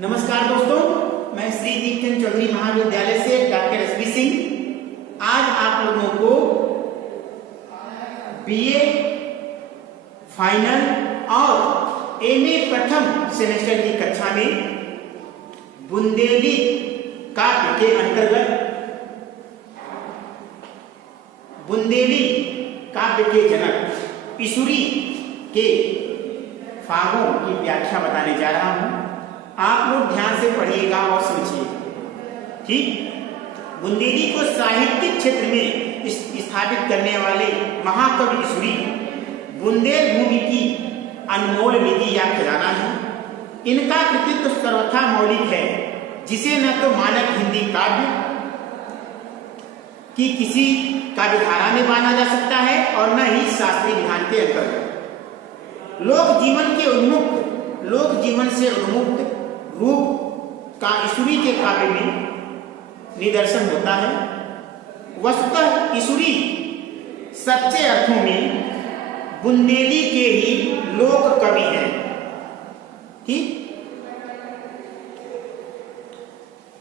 नमस्कार दोस्तों, मैं श्री दीपचंद चौधरी महाविद्यालय से डॉक्टर एस बी सिंह आज आप लोगों को बीए फाइनल और एमए प्रथम सेमेस्टर की कक्षा में बुंदेली काव्य के अंतर्गत बुंदेली काव्य के जनक इशुरी के फागों की व्याख्या बताने जा रहा हूं। आप लोग ध्यान से पढ़िएगा और समझिए। ठीक, बुंदेली को साहित्यिक क्षेत्र में स्थापित करने वाले महाकवि इशुरी बुंदेल भूमि की अनमोल निधि या खजाना है। इनका कृतित्व सर्वथा मौलिक है, जिसे न तो मानक हिंदी काव्य की किसी काव्यधारा में माना जा सकता है और न ही शास्त्रीय विधान के अंतर्गत। लोक जीवन से उन्मुक्त रूप का इशुरी के काव्य में निदर्शन होता है। वस्तुतः इशुरी सच्चे अर्थों में बुंदेली के ही लोक कवि हैं। ठीक,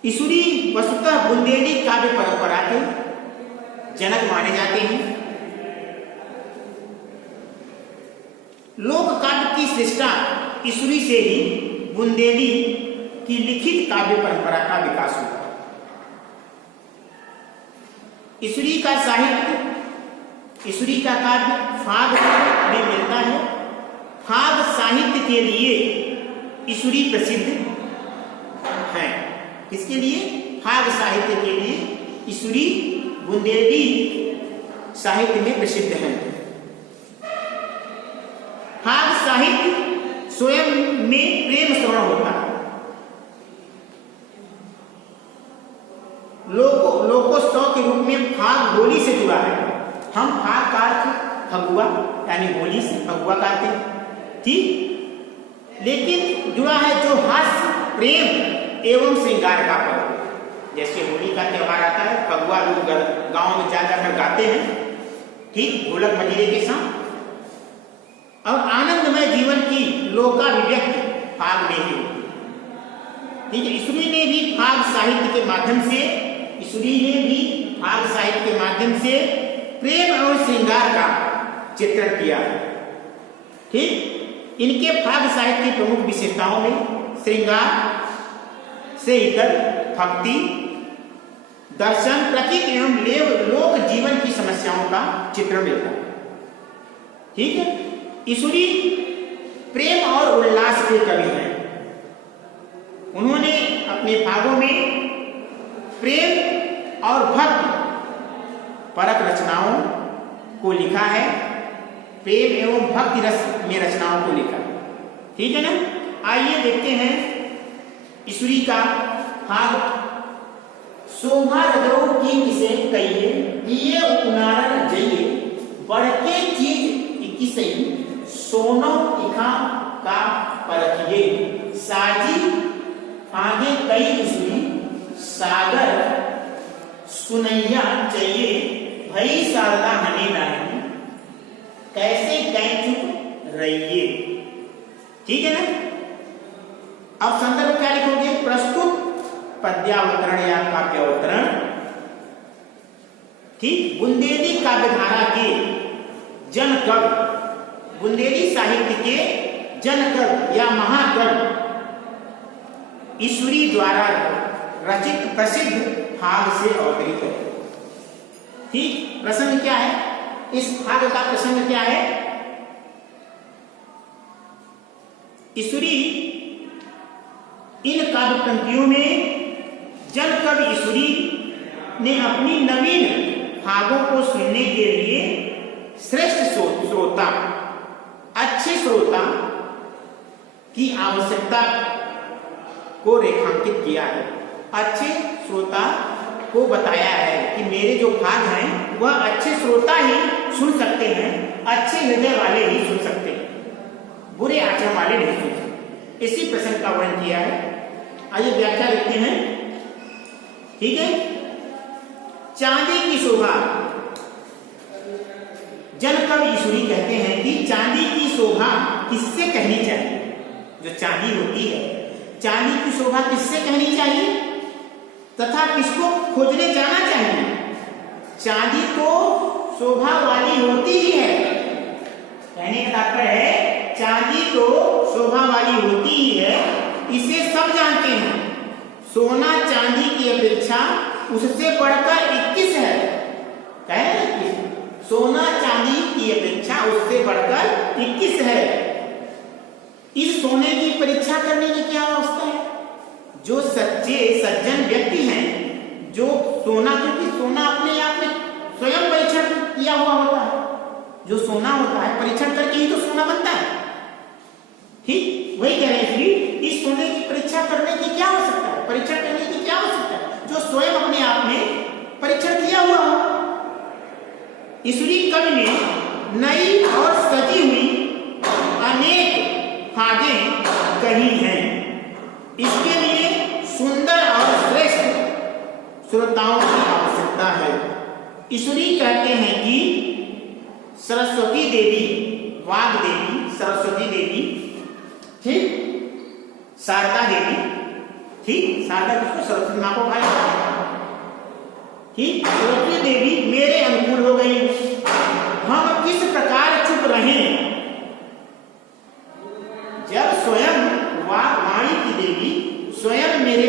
इशुरी वस्तुतः बुंदेली काव्य परंपरा के जनक माने जाते हैं। लोक काव्य की सृष्टा इशुरी से ही बुंदेली की लिखित काव्य परंपरा का विकास हुआ। इशुरी का साहित्य, इशुरी का काव्य फाग में मिलता है। फाग साहित्य के लिए इशुरी प्रसिद्ध है। किसके लिए? फाग साहित्य के लिए इशुरी बुंदेली साहित्य में प्रसिद्ध है। फाग साहित्य स्वयं में प्रेम श्रवण होता है। लोकोत्सव के रूप में फाग होली से जुड़ा है। हम फाग का अर्थ फगुआ यानी होली से फगुआ कहते हैं। ठीक, लेकिन जुड़ा है जो हास्य, प्रेम एवं श्रृंगार का पर्व। जैसे होली का त्योहार आता है, फगुआ लोग गांव में जाकर गाते हैं, ठीक, ढोलक मजीरे के साथ, और आनंदमय जीवन की लोकाभिव्यक्ति फाग में ही होती है। ठीक है, इशुरी ने भी फाग साहित्य के माध्यम से प्रेम और श्रृंगार का चित्रण किया है। ठीक, इनके फाग साहित्य की प्रमुख विशेषताओं में श्रृंगार से इतर भक्ति, दर्शन, प्रतीक एवं लोक जीवन की समस्याओं का चित्रण मिलता है। ठीक है, इशुरी प्रेम और उल्लास के कवि हैं। उन्होंने अपने फागों में प्रेम और भक्ति परक रचनाओं को लिखा है। प्रेम एवं भक्ति रस में रचनाओं को लिखा। ठीक है ना, आइए देखते हैं इशुरी का फाग। शोभा रजो की किसे कहिए, दिए उपनारन जइए, बढ़के चीज इक्कीसई, सोनो इखा का परखिए, साजी आगे कई इशुरी, सागर सुनैया चाहिए, भई शारदा हने नहीं, कैसे कहीं चुप रहिए। ठीक है ना। अब संदर्भ क्या लिखोगे? प्रस्तुत पद्यावतरण या काव्यावतरण। ठीक, बुंदेली काव्यधारा के जनकवि, बुंदेली साहित्य के जनकवि या महाकवि इशुरी द्वारा रचित प्रसिद्ध फाग से अवतरित है। ठीक, प्रसंग क्या है? इस फाग का प्रसंग क्या है? इशुरी इन काव्य पंक्तियों में जनकवि इशुरी ने अपनी नवीन फागों को सुनने के लिए श्रेष्ठ श्रोता, अच्छे श्रोता की आवश्यकता को रेखांकित किया है। अच्छे श्रोता को बताया है कि मेरे जो फाग हैं वह अच्छे श्रोता ही सुन सकते हैं, अच्छे हृदय वाले ही सुन सकते हैं, बुरे आचरण वाले नहीं सुन सकते। इसी प्रसंग का वर्णन किया है। आइए व्याख्या लिखते हैं। ठीक है, चांदी की शोभा। जनकवि इशुरी कहते हैं कि चांदी की शोभा किससे कहनी चाहिए? जो चांदी होती है चांदी की शोभा किससे कहनी चाहिए तथा किसको खोजने जाना चाहिए? चांदी तो शोभा वाली होती ही है। कहने का तात्पर्य है चांदी तो शोभा वाली होती ही है, इसे सब जानते हैं। सोना चांदी की अपेक्षा उससे बढ़कर 21 है। कहे सोना चांदी की अपेक्षा उससे बढ़कर 21 है। इस सोने की परीक्षा करने की क्या अवस्था है? जो सच्चे सज्जन व्यक्ति हैं, जो सोना, क्योंकि सोना अपने आप में स्वयं परीक्षण किया हुआ होता है। जो सोना होता है परीक्षण करके ही तो सोना बनता है। ठीक वही कह रहे हैं कि इस सोने की परीक्षा करने की क्या आवश्यकता है, परीक्षण करने की क्या आवश्यकता है? जो स्वयं अपने आप में परीक्षण किया हुआ हो। ईश्वरी कवि ने नई और सजी हुई अनेक फागें कही हैं। इसके लिए सुंदर और श्रेष्ठ श्रोताओं की आवश्यकता है। ईश्वरी कहते हैं कि सरस्वती देवी, वाग देवी, सरस्वती देवी, ठीक, शारदा देवी, ठीक, शारदा किसको? सरस्वती मां को भाई, ठीक, सरस्वती देवी मेरे अनुकूल हो गई। हम किस प्रकार चुप रहें? जब स्वयं वाणी की देवी स्वयं मेरे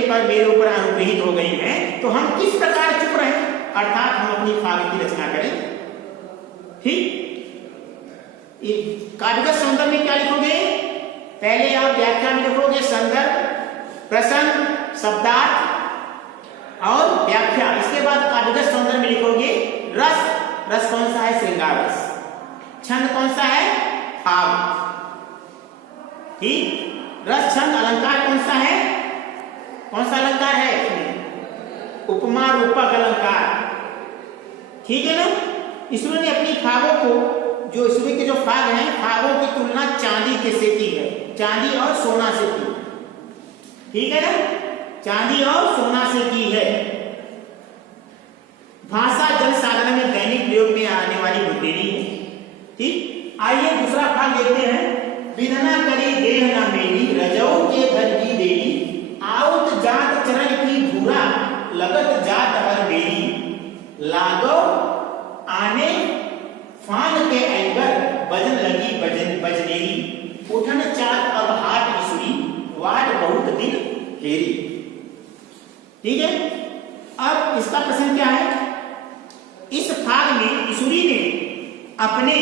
ऊपर अनुग्रहित हो गई हैं, तो हम किस प्रकार चुप रहें? अर्थात हम अपनी फाग की रचना करें। ठीक, काव्यगत सौंदर्य में क्या लिखोगे? पहले आप व्याख्या में लिखोगे संदर्भ, प्रसंग, शब्दार्थ और व्याख्या। इसके बाद काव्यगत सौंदर्य में लिखोगे रस। रस कौन सा है? श्रृंगार रस। छंद कौन सा है? फाग। ठीक, रस, छंद, अलंकार कौन सा है? कौन सा अलंकार है? उपमा रूपक अलंकार। ठीक है ना? ईश्वर ने अपनी फागों को, जो ईश्वर के जो फाग हैं, फागों की तुलना चांदी के से की है, चांदी और सोना से की। ठीक है ना? चांदी और सोना से की है। भाषा जन साधारण में दैनिक प्रयोग में आने वाली मुंडेरी है। ठीक, आइए दूसरा भाग देखते हैं। विधना करी देह न मेरी, रजऊ के घर की देवी, आउत जात चरण की धूरा, लगत जात हर बेरी, लागो आने फान के एंगर, बजन लगी बजनेरी, उठन चात अब हाट ईश्वरी, वाट बहुत दिन हेरी। ठीक है, अब इसका प्रश्न क्या है? इस भाग में ईश्वरी ने अपने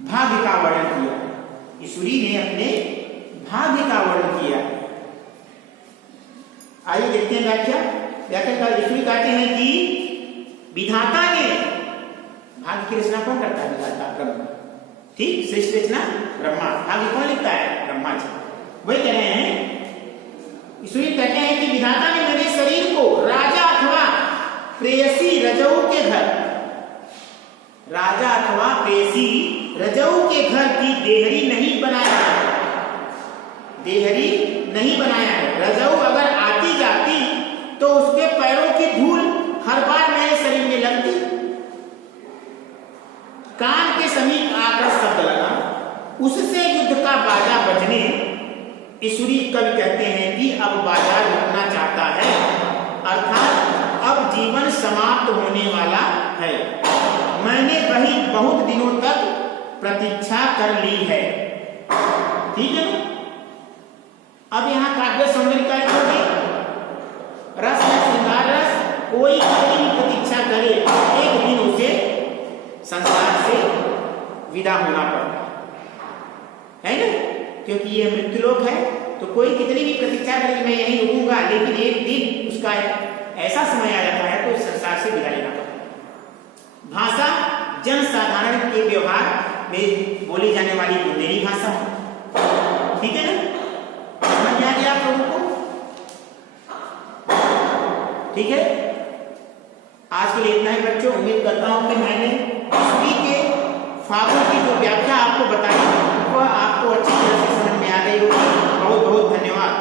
भाग्य का वर्णन किया। ईश्वरी ने अपने भाग्य का वर्णन किया। आइए देखते हैं व्याख्या। व्याख्या का ईश्वरी कहते हैं कि विधाता ने, भाग्य की रचना कौन करता है? विधाता, ब्रह्मा। ठीक, श्रेष्ठ रचना ब्रह्मा। भाग्य कौन लिखता है? ब्रह्मा जी। वही कह रहे हैं, ईश्वरी कहते हैं कि विधाता ने मेरे शरीर को राजा अथवा प्रेयसी रजऊ के घर, राजा अथवा प्रेयसी रजऊ के घर की देहरी नहीं बनाया है। देहरी नहीं बनाया है। रजऊ अगर आती जाती तो उसके पैरों की धूल हर बार मेरे शरीर में लगती। कान के समीप आकर शब्द लगा, उससे युद्ध का बाजा बजने। ईश्वरी कवि कहते हैं कि अब बाजा रुकना चाहता है, अर्थात अब जीवन समाप्त होने वाला है। मैंने वही बहुत दिनों तक प्रतीक्षा कर ली है। ठीक है ना? अब यहाँ काव्य सौंदर्य का लिखोगे, रस है श्रृंगार रस, कोई भी प्रतीक्षा करे, एक दिन उसे संसार से विदा होना पड़ता है ना? क्योंकि ये मृत्युलोक है, तो कोई कितनी भी प्रतीक्षा करे कि मैं यहीं रुकूंगा, लेकिन एक दिन उसका ऐसा समय आ जाता है तो संसार से विदा लेना पड़ता है। भाषा जन साधारण के व्यवहार में बोली जाने वाली बुंदेली भाषा है। ठीक है ना? समझ में आ गया आप लोगों को? ठीक है, आज के लिए इतना ही बच्चों। उम्मीद करता हूं कि मैंने ईश्वरी के फागों की जो व्याख्या आपको बताई वह आपको अच्छी तरह से समझ में आ गई होगी। बहुत बहुत धन्यवाद।